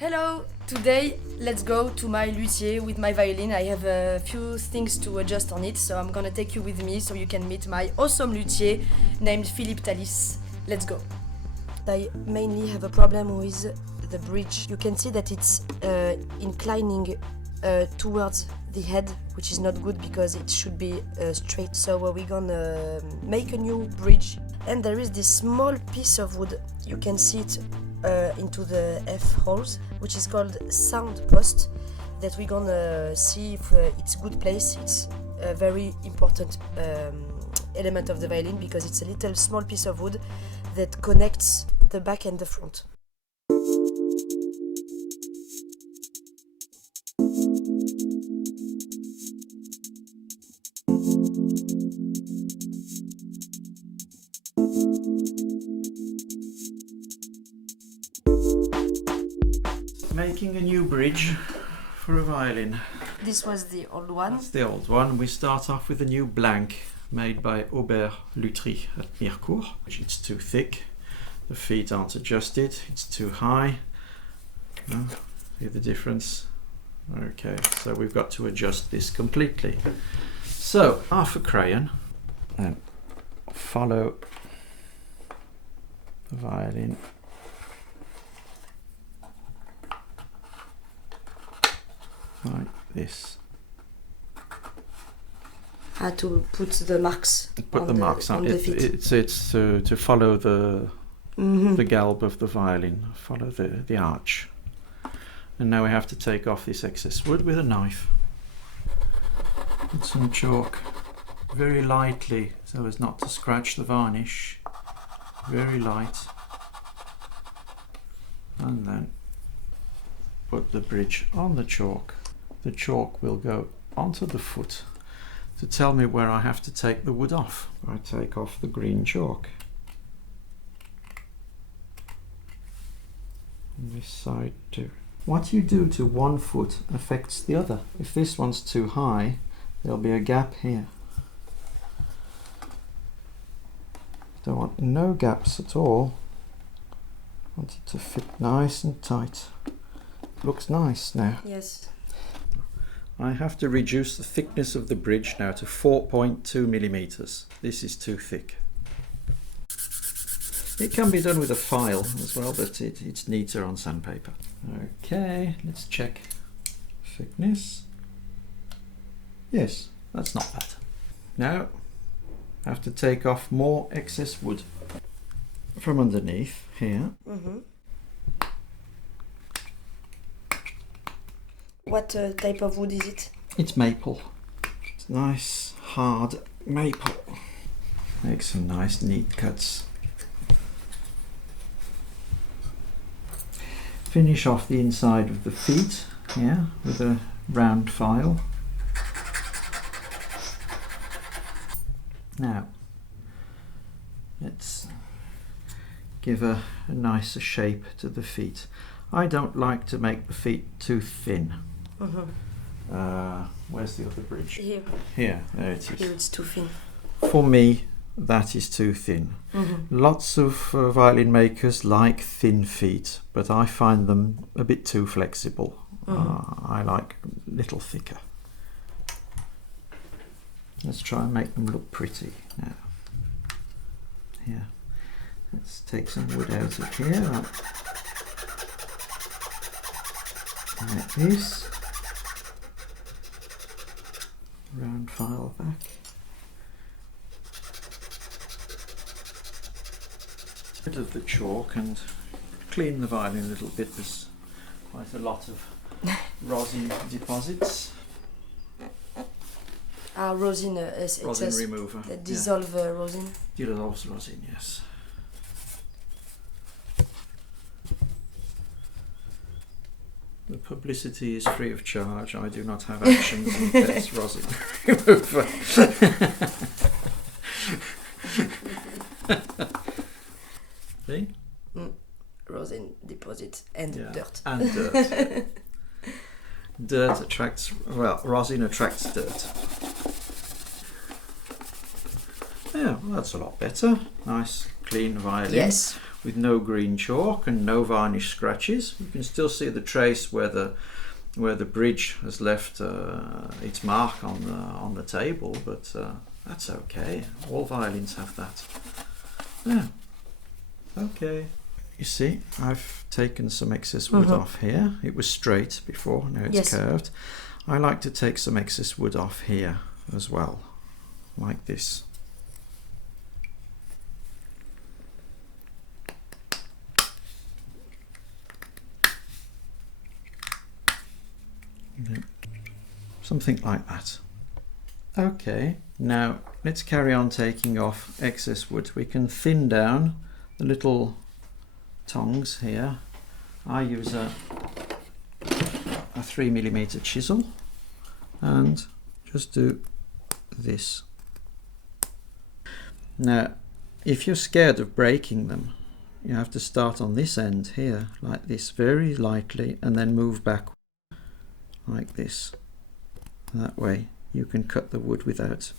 Hello! Today let's go to my luthier with my violin. I have a few things to adjust on it, so I'm gonna take you with me so you can meet my awesome luthier named Philippe Tallis. Let's go! I mainly have a problem with the bridge. You can see that it's inclining towards the head, which is not good because it should be straight. So we're gonna make a new bridge, and there is this small piece of wood. You can see it into the F holes, which is called sound post, that we're gonna see if it's good place. It's a very important element of the violin because it's a little small piece of wood that connects the back and the front. Making a new bridge for a violin. This was the old one. That's the old one. We start off with a new blank made by Luthier at Mirecourt. It's too thick, the feet aren't adjusted, it's too high. See the difference? Okay, so we've got to adjust this completely. So, half a crayon and follow the violin like this. How to put the marks? Put the marks on the feet. It's to follow the galb of the violin, follow the arch. And now we have to take off this excess wood with a knife. Put some chalk very lightly so as not to scratch the varnish. Very light. And then put the bridge on the chalk. The chalk will go onto the foot to tell me where I have to take the wood off. I take off the green chalk. And this side too. What you do to one foot affects the other. If this one's too high, there'll be a gap here. Don't want no gaps at all. I want it to fit nice and tight. Looks nice now. Yes. I have to reduce the thickness of the bridge now to 4.2 millimeters. This is too thick. It can be done with a file as well, but it's neater on sandpaper. Okay, let's check thickness. Yes, that's not bad. Now, I have to take off more excess wood from underneath here. What type of wood is it? It's maple. It's nice, hard maple. Make some nice, neat cuts. Finish off the inside of the feet here with a round file. Now, let's give a nicer shape to the feet. I don't like to make the feet too thin. Where's the other bridge? Here. Here, there it is. Here it's too thin. For me, that is too thin. Lots of violin makers like thin feet, but I find them a bit too flexible. I like a little thicker. Let's try and make them look pretty now. Here, let's take some wood out of here, like this. Round file back. Bit of the chalk and clean the violin a little bit. There's quite a lot of rosin deposits. Rosin, Rosin remover. Dissolve rosin. Dissolves rosin, yes. The publicity is free of charge. I do not have actions against rosin remover. See? Rosin deposit and dirt. And dirt. Dirt attracts, well, rosin attracts dirt. Yeah, well, that's a lot better. Nice, clean violin. Yes. with no green chalk and no varnish scratches. You can still see the trace where the bridge has left its mark on the table, but that's okay. All violins have that. Yeah. Okay. You see, I've taken some excess wood off here. It was straight before, now it's curved. I like to take some excess wood off here as well, like this. Something like that. Okay, now let's carry on taking off excess wood. We can thin down the little tongs here. I use a 3mm chisel and just do this. Now, if you're scared of breaking them, you have to start on this end here, like this, very lightly, and then move back like this. That way you can cut the wood without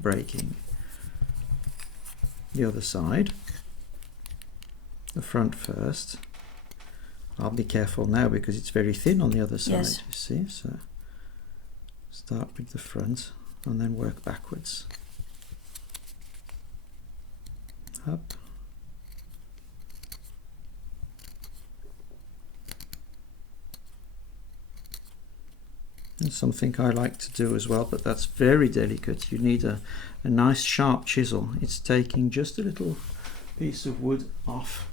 breaking. The other side, the front first. I'll be careful now because it's very thin on the other side, you see. So start with the front and then work backwards. Up. And something I like to do as well, but that's very delicate. You need a nice sharp chisel. It's taking just a little piece of wood off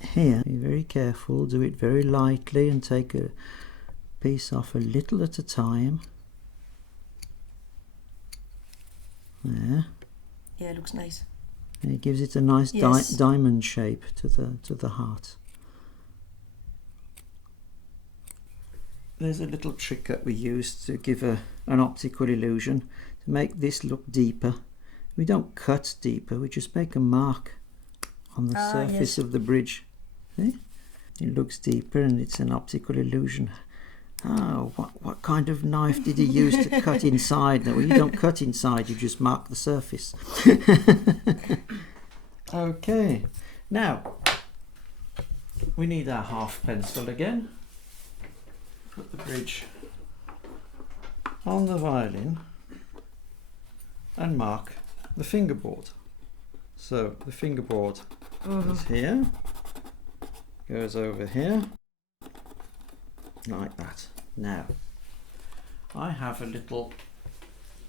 here. Be very careful, do it very lightly and take a piece off a little at a time. There. Yeah, it looks nice. And it gives it a nice diamond shape to the heart. There's a little trick that we use to give an optical illusion to make this look deeper. We don't cut deeper, we just make a mark on the surface of the bridge. See? It looks deeper and it's an optical illusion. Oh, what kind of knife did he use to cut inside? No, well, you don't cut inside, you just mark the surface. Okay, now we need our half pencil again. Put the bridge on the violin and mark the fingerboard. So the fingerboard is here, goes over here, like that. Now, I have a little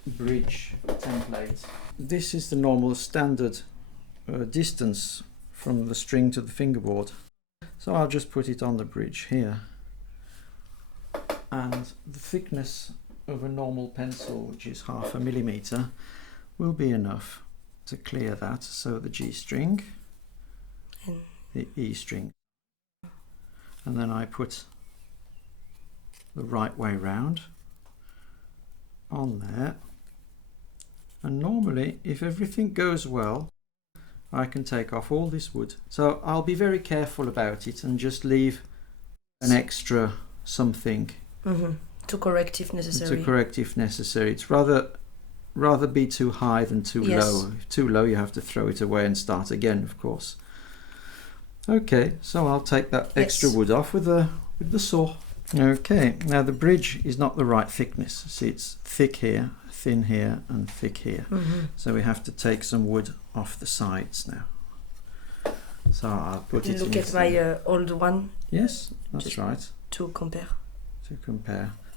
bridge template. This is the normal standard distance from the string to the fingerboard. So I'll just put it on the bridge here. And the thickness of a normal pencil, which is 0.5 millimeter, will be enough to clear that. So the G string, the E string, and then I put the right way round on there. And normally, if everything goes well, I can take off all this wood. So I'll be very careful about it and just leave an extra something. To correct if necessary. To correct if necessary. It's rather be too high than too low. If too low, you have to throw it away and start again, of course. Okay, so I'll take that extra wood off with the saw. Okay, now the bridge is not the right thickness. See, it's thick here, thin here, and thick here. So we have to take some wood off the sides now. So I'll put it in. Look at my old one. Yes, that's right. To compare.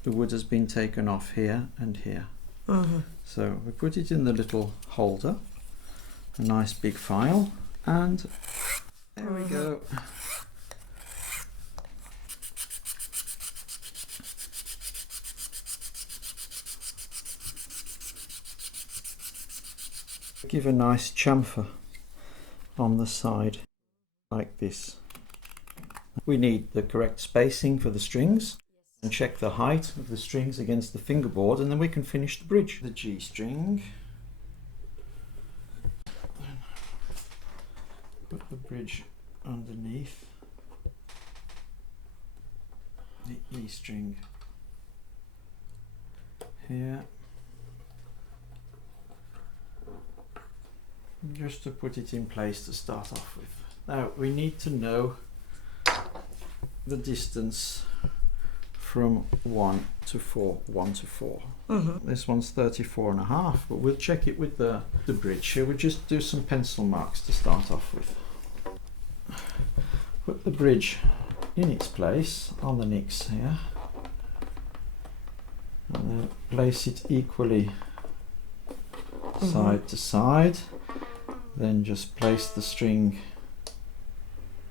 The wood has been taken off here and here. So we put it in the little holder, a nice big file, and there we go. Give a nice chamfer on the side like this. We need the correct spacing for the strings. And check the height of the strings against the fingerboard, and then we can finish the bridge. The G string. Put the bridge underneath. The E string here. just to put it in place to start off with. Now we need to know the distance from 1 to 4, 1 to 4. This one's 34.5, but we'll check it with the bridge. Here we'll just do some pencil marks to start off with. Put the bridge in its place on the nicks here, and then place it equally side to side. Then just place the string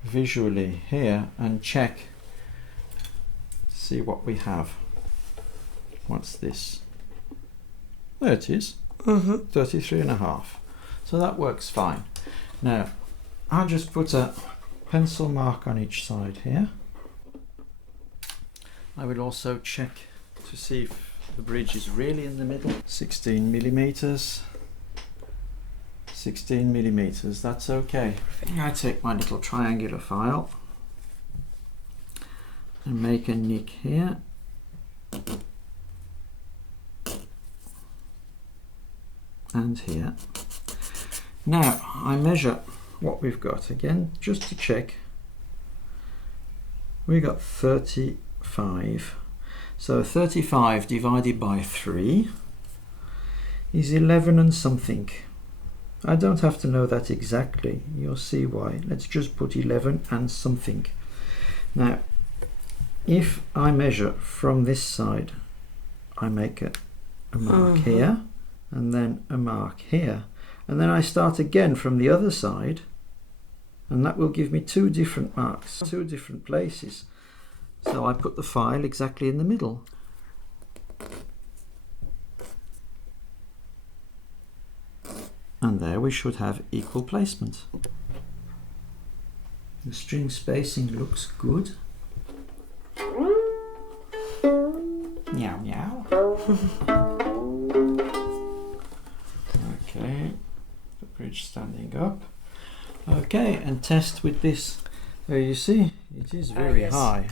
visually here and check, see what we have. What's this? There it is. 33.5. So that works fine. Now I'll just put a pencil mark on each side here. I will also check to see if the bridge is really in the middle. 16 millimeters. 16 millimeters, that's okay. I take my little triangular file and make a nick here. And here. Now I measure what we've got again, just to check. We got 35. So 35 divided by 3 is 11 and something. I don't have to know that exactly, you'll see why. Let's just put 11 and something. Now if I measure from this side, I make a mark here, and then a mark here, and then I start again from the other side, and that will give me 2 different marks, 2 different places. So I put the file exactly in the middle. And there we should have equal placement. The string spacing looks good. Meow meow. Okay, the bridge standing up. Okay, and test with this. There you see, it is very high,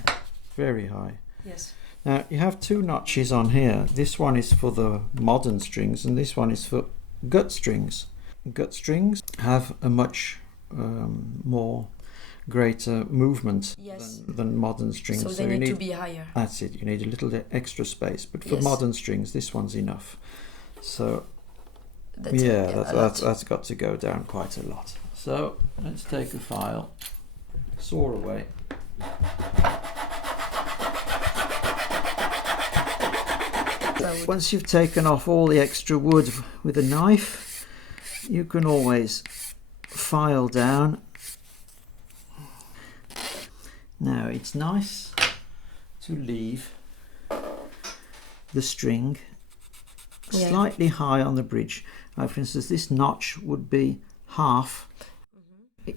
very high. Yes. Now you have 2 notches on here. This one is for the modern strings and this one is for gut strings. Gut strings have a much more greater movement than modern strings. So they need to be higher. That's it, you need a little extra space, but for modern strings this one's enough. So that's got to go down quite a lot. So let's take a file, saw away. Once you've taken off all the extra wood with a knife, you can always file down. Now it's nice to leave the string slightly high on the bridge. For instance, this notch would be half.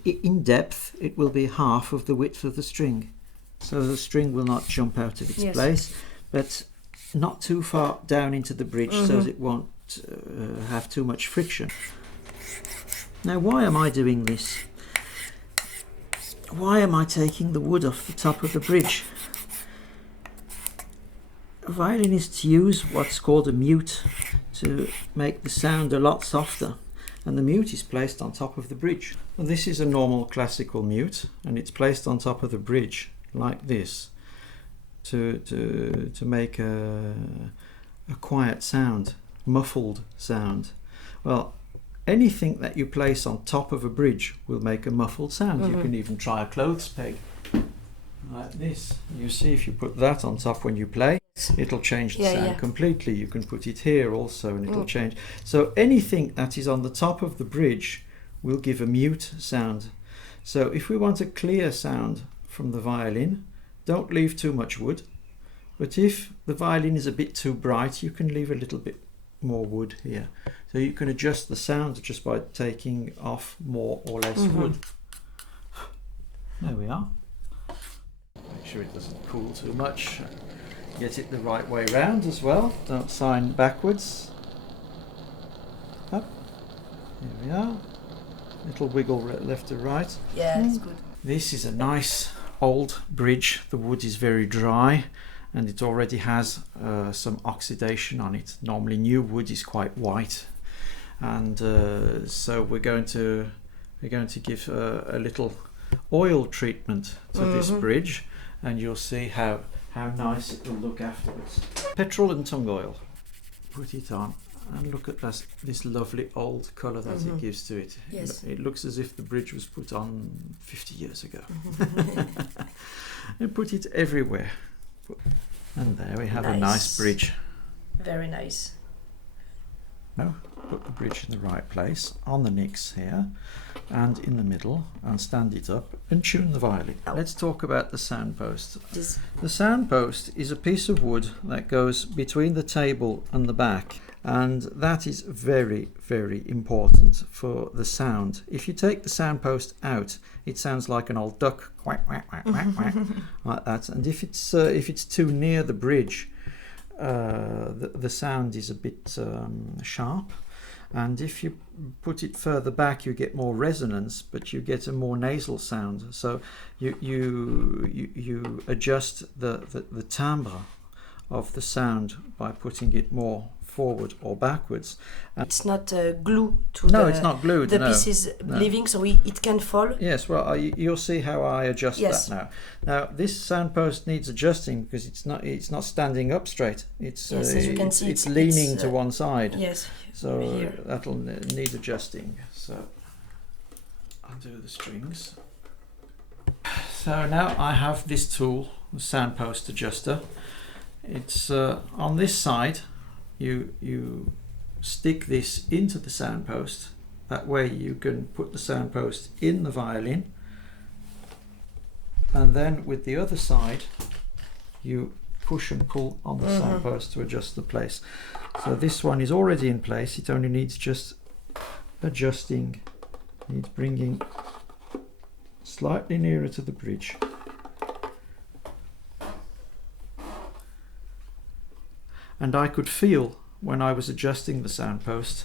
In depth it will be half of the width of the string, so the string will not jump out of its place, but not too far down into the bridge so it won't have too much friction. Now why am I doing this? Why am I taking the wood off the top of the bridge? Violinists use what's called a mute to make the sound a lot softer, and the mute is placed on top of the bridge. Well, this is a normal classical mute and it's placed on top of the bridge like this to make a quiet sound, muffled sound. Well, anything that you place on top of a bridge will make a muffled sound. You can even try a clothes peg like this. You see, if you put that on top when you play, it'll change the sound completely. You can put it here also and it'll change. So anything that is on the top of the bridge will give a mute sound. So if we want a clear sound from the violin, don't leave too much wood. But if the violin is a bit too bright, you can leave a little bit more wood here. So you can adjust the sound just by taking off more or less wood. There we are. Make sure it doesn't cool too much. Get it the right way round as well. Don't sign backwards. Up. Here we are. Little wiggle left to right. Yeah, that's good. This is a nice old bridge. The wood is very dry and it already has some oxidation on it. Normally new wood is quite white. and so we're going to give a little oil treatment to this bridge, and you'll see how nice it will look afterwards. Petrol and tung oil. Put it on and look at this lovely old colour that it gives to it. Yes. It looks as if the bridge was put on 50 years ago. And put it everywhere. And there we have a nice bridge. Very nice. Now put the bridge in the right place, on the nicks here and in the middle, and stand it up and tune the violin. Let's talk about the sound post. The sound post is a piece of wood that goes between the table and the back, and that is very, very important for the sound. If you take the sound post out, it sounds like an old duck, quack, quack, quack, quack, quack, like that. And if it's too near the bridge, the sound is a bit sharp, and if you put it further back, you get more resonance, but you get a more nasal sound. So you adjust the timbre of the sound by putting it more forward or backwards. It's not glue to it's not glued. The piece is living, so it can fall. Yes, well, you'll see how I adjust that now. Now, this sound post needs adjusting because it's not standing up straight. It's as you can see, it's leaning to one side. Yes. So here. that'll need adjusting. So I'll do the strings. So now I have this tool, the sound post adjuster. It's on this side. You stick this into the sound post. That way you can put the sound post in the violin, and then with the other side you push and pull on the sound post to adjust the place. So this one is already in place, it only needs just adjusting, needs bringing slightly nearer to the bridge. And I could feel when I was adjusting the sound post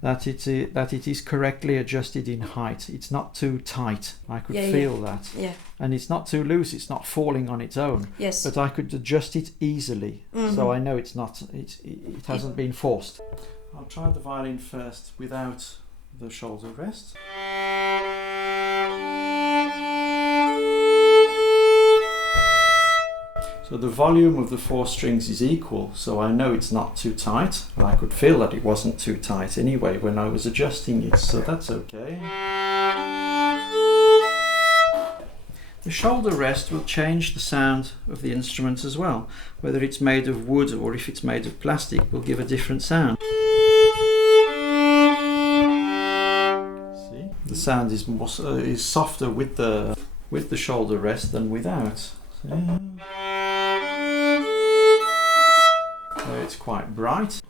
that it is correctly adjusted in height. It's not too tight. I could feel that. Yeah. And it's not too loose. It's not falling on its own. Yes. But I could adjust it easily, so I know it hasn't been forced. I'll try the violin first without the shoulder rest. So the volume of the four strings is equal, so I know it's not too tight. I could feel that it wasn't too tight anyway when I was adjusting it, so that's okay. The shoulder rest will change the sound of the instrument as well. Whether it's made of wood or if it's made of plastic will give a different sound. See? The sound is softer with the shoulder rest than without. See? It's quite bright.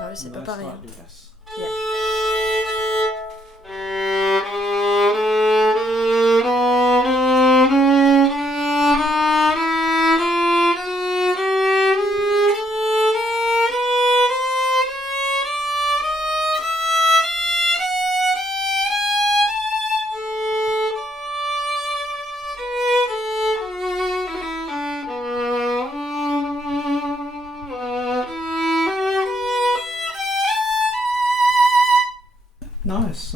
Ah oui, c'est pas pareil. Yes. Yeah. Nice.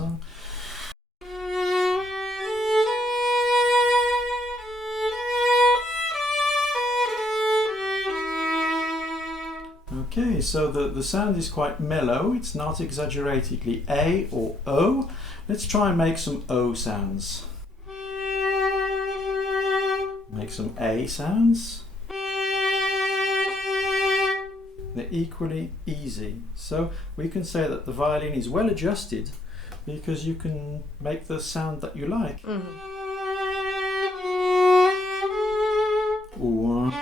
Okay, so the sound is quite mellow. It's not exaggeratedly A or O. Let's try and make some O sounds. Make some A sounds. They're equally easy. So we can say that the violin is well adjusted because you can make the sound that you like. Or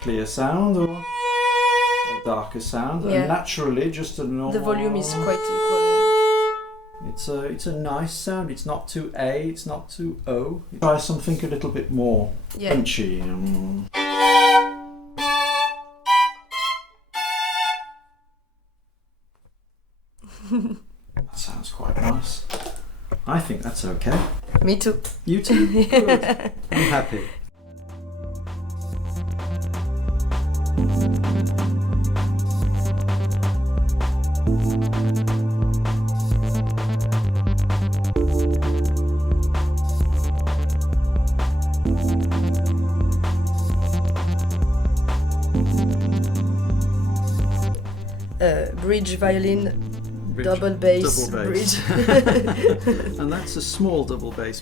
clear sound or a darker sound. And naturally just a normal... The volume is quite equal. It's a nice sound. It's not too A, it's not too O. Try something a little bit more punchy. That sounds quite nice. I think that's okay. Me too. You too? Good. I'm happy. Bridge violin, double bass, double bass. bridge. And that's a small double bass